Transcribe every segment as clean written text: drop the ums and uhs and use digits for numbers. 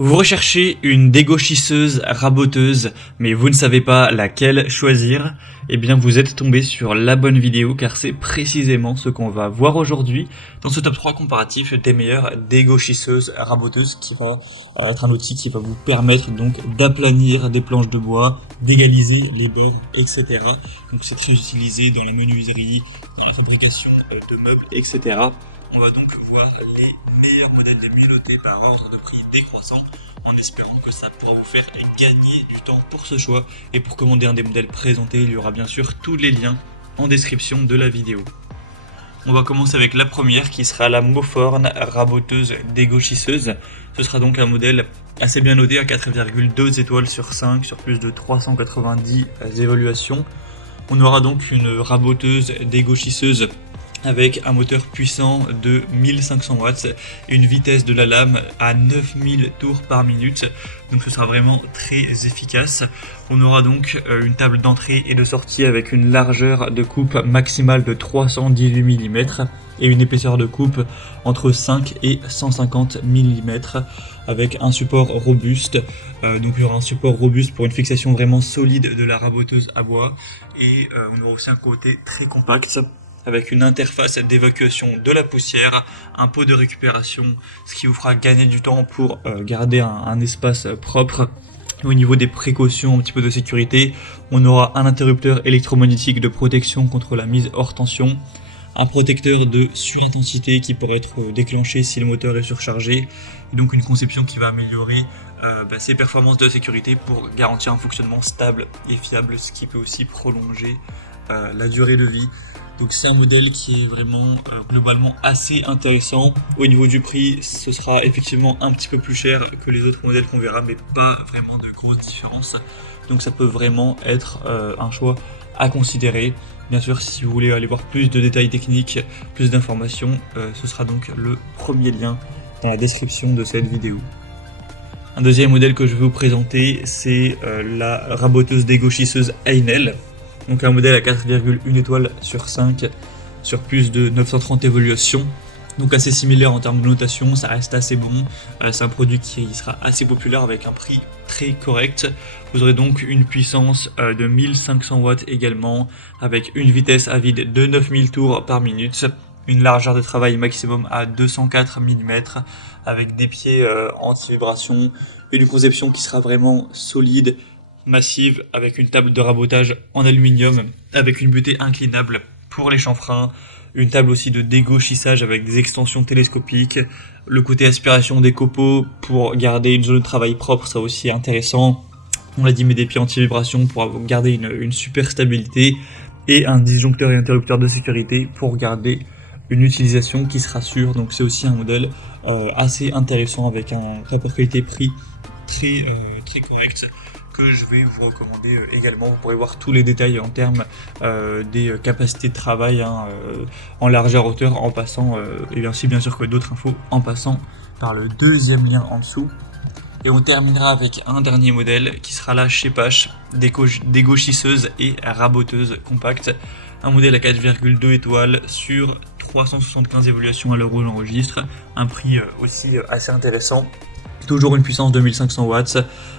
Vous recherchez une dégauchisseuse raboteuse, mais vous ne savez pas laquelle choisir? Eh bien, vous êtes tombé sur la bonne vidéo, car c'est précisément ce qu'on va voir aujourd'hui dans ce top 3 comparatif des meilleures dégauchisseuses raboteuses, qui va être un outil qui va vous permettre donc d'aplanir des planches de bois, d'égaliser les bords, etc. Donc c'est très utilisé dans la menuiserie, dans la fabrication de meubles, etc. On va donc voir les meilleurs modèles des milotés par ordre de prix décroissant, en espérant que ça pourra vous faire gagner du temps pour ce choix. Et pour commander un des modèles présentés, il y aura bien sûr tous les liens en description de la vidéo. On va commencer avec la première qui sera la Moforn raboteuse dégauchisseuse. Ce sera donc un modèle assez bien noté à 4,2 étoiles sur 5 sur plus de 390 évaluations. On aura donc une raboteuse dégauchisseuse avec un moteur puissant de 1500 watts et une vitesse de la lame à 9000 tours par minute, donc ce sera vraiment très efficace. On aura donc une table d'entrée et de sortie avec une largeur de coupe maximale de 318 mm et une épaisseur de coupe entre 5 et 150 mm avec un support robuste. Donc il y aura un support robuste pour une fixation vraiment solide de la raboteuse à bois, et on aura aussi un côté très compact avec une interface d'évacuation de la poussière, un pot de récupération, ce qui vous fera gagner du temps pour garder un espace propre. Au niveau des précautions, un petit peu de sécurité, on aura un interrupteur électromagnétique de protection contre la mise hors tension, un protecteur de surintensité qui pourrait être déclenché si le moteur est surchargé, et donc une conception qui va améliorer ses performances de sécurité pour garantir un fonctionnement stable et fiable, ce qui peut aussi prolonger la durée de vie. Donc c'est un modèle qui est vraiment globalement assez intéressant. Au niveau du prix, ce sera effectivement un petit peu plus cher que les autres modèles qu'on verra, mais pas vraiment de grosses différences. Donc ça peut vraiment être un choix à considérer. Bien sûr, si vous voulez aller voir plus de détails techniques, plus d'informations, ce sera donc le premier lien dans la description de cette vidéo. Un deuxième modèle que je vais vous présenter, c'est la raboteuse dégauchisseuse Einel. Donc un modèle à 4,1 étoiles sur 5 sur plus de 930 évaluations. Donc assez similaire en termes de notation, ça reste assez bon. C'est un produit qui sera assez populaire avec un prix très correct. Vous aurez donc une puissance de 1500 watts également, avec une vitesse à vide de 9000 tours par minute, une largeur de travail maximum à 204 mm, avec des pieds anti-vibration, une conception qui sera vraiment solide, massive, avec une table de rabotage en aluminium avec une butée inclinable pour les chanfreins, une table aussi de dégauchissage avec des extensions télescopiques, le côté aspiration des copeaux pour garder une zone de travail propre, ça aussi intéressant. On l'a dit, mais des pieds anti-vibration pour garder une super stabilité, et un disjoncteur et interrupteur de sécurité pour garder une utilisation qui sera sûre. Donc c'est aussi un modèle assez intéressant avec un rapport qualité-prix très correct, que je vais vous recommander également. Vous pourrez voir tous les détails en termes des capacités de travail en largeur, hauteur, en passant, et ainsi bien sûr que d'autres infos, en passant par le deuxième lien en dessous. Et on terminera avec un dernier modèle qui sera la Shepash, dégauchisseuse et raboteuse compacte. Un modèle à 4,2 étoiles sur 375 évaluations à l'heure où j'enregistre. Un prix aussi assez intéressant. Toujours une puissance de 1500 watts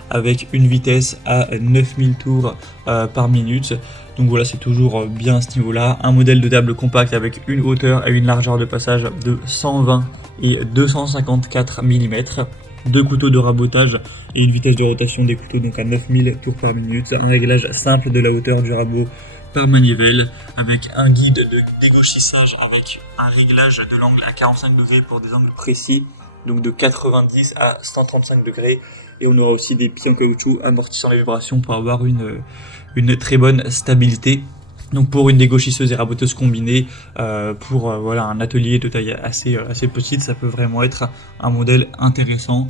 avec une vitesse à 9000 tours par minute. Donc voilà, c'est toujours bien à ce niveau-là. Un modèle de table compact avec une hauteur et une largeur de passage de 120 et 254 mm. Deux couteaux de rabotage et une vitesse de rotation des couteaux donc à 9000 tours par minute. Un réglage simple de la hauteur du rabot par manivelle, avec un guide de dégauchissage avec un réglage de l'angle à 45 degrés pour des angles précis, donc de 90 à 135 degrés, et on aura aussi des pieds en caoutchouc amortissant les vibrations pour avoir une très bonne stabilité. Donc pour une dégauchisseuse et raboteuse combinée, pour voilà, un atelier de taille assez petite, ça peut vraiment être un modèle intéressant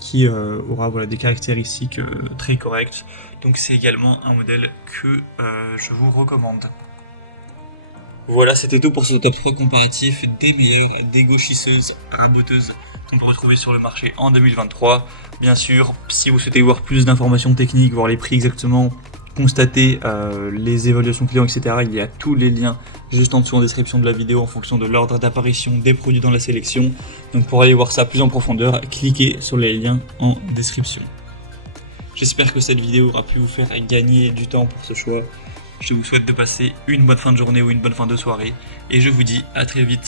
qui aura voilà, des caractéristiques très correctes. Donc c'est également un modèle que je vous recommande. Voilà, c'était tout pour ce top 3 comparatif des meilleures dégauchisseuses raboteuses qu'on peut retrouver sur le marché en 2023. Bien sûr, si vous souhaitez voir plus d'informations techniques, voir les prix exactement, constater les évaluations clients, etc., il y a tous les liens juste en dessous en description de la vidéo en fonction de l'ordre d'apparition des produits dans la sélection. Donc pour aller voir ça plus en profondeur, cliquez sur les liens en description. J'espère que cette vidéo aura pu vous faire gagner du temps pour ce choix. Je vous souhaite de passer une bonne fin de journée ou une bonne fin de soirée et je vous dis à très vite.